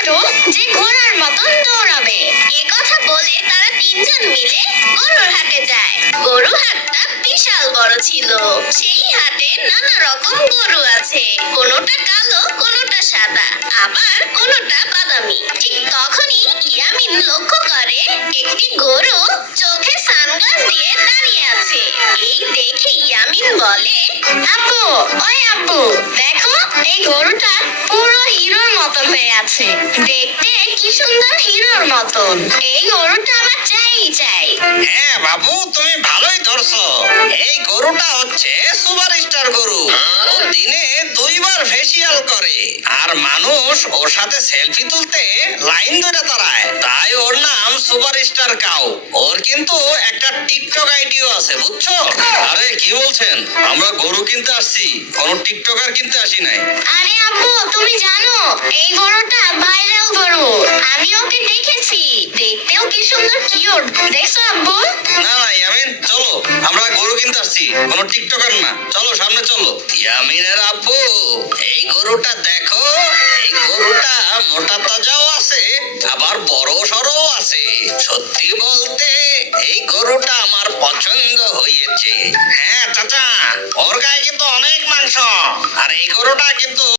গরু যে ঘোড়ার মতন দৌড়াবে। এ কথা বলে তারা তিনজন মিলে গরুর হাটে যায়। গরু হাটটা বিশাল বড় ছিল। সেই হাটে নানা রকম গরু আছে, কোনোটা কালো কোনোটা সাদা আবার কোনোটা বাদামি। ঠিক তখনই ইয়ামিন লক্ষ্য করে একটি গরু চোখে সানগ্লাস দিয়ে দাঁড়িয়ে আছে। এই দেখে ইয়ামিন বলে, আব্বু, ওই আব্বু, দেখো এই গরুটা পুরো হিরোর মতন হয়ে আছে। দেখতে কি সুন্দর হিরোর মতন। এই গরুটা আমার চাই। হ্যাঁ বাবু, তুমি ভালোই ধরছো। এই গরুটা হচ্ছে সুপারস্টার গরু। ও দিনে 2 বার ফেসিয়াল করে আর মানুষ ওর সাথে সেলফি তুলতে লাইন ধরে দাঁড়ায়। তাই ওর নাম সুপারস্টার কাউ। ওর কিন্তু একটা টিকটক আইডিও আছে, বুঝছো? আরে কি বলছেন? আমরা গরু কিনতে আসছি, কোনো টিকটকার কিনতে আসি নাই। আরে আব্বু, তুমি জানো এই গরুটা ভাইরাল গরু। আমি ওকে দেখেছি, দেখতেও কি সুন্দর কিউট। দেখছো আব্বু? না না ইয়ামিন, চলো, আমরা গরু কিনতে আসছি, কোনো টিকটকার না। চলো সামনে চলো। ইয়ামিনের আব্বু, এই গরুটা দেখো। এই গরুটা মোটা তাজাও আছে আবার বড় সড়ও আছে। সত্যি বলতে এই গরুটা আমার পছন্দ হয়েছে। হ্যাঁ চাচা, ওর গায়ে কিন্তু অনেক মাংস আর এই গরুটা কিন্তু